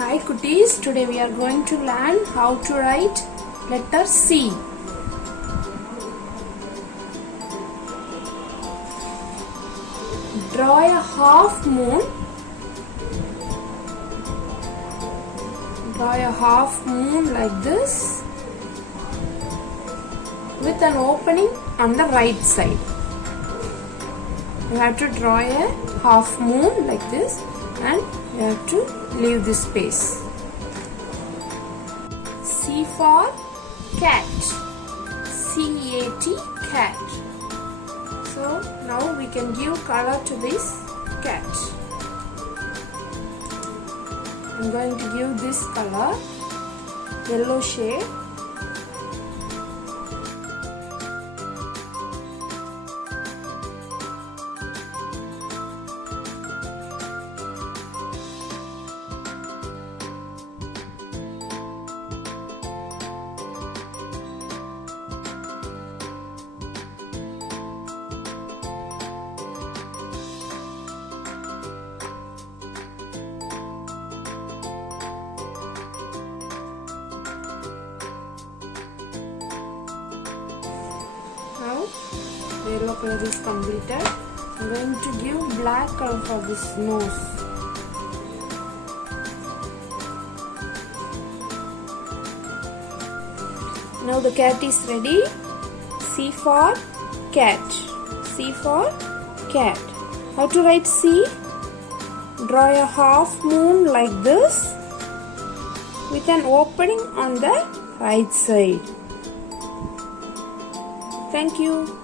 Hi cuties, today we are going to learn how to write letter C. Draw a half moon. Draw a half moon like this with an opening on the right side. You have to draw a half moon like this and you have to leave this space. C for cat. C-A-T, cat. So now we can give color to this cat. I'm going to give this color yellow shade. Now the yellow color is completed. I'm going to give black color for this nose. Now the cat is ready. C for cat. C for cat. How to write C? Draw a half moon like this with an opening on the right side. Thank you.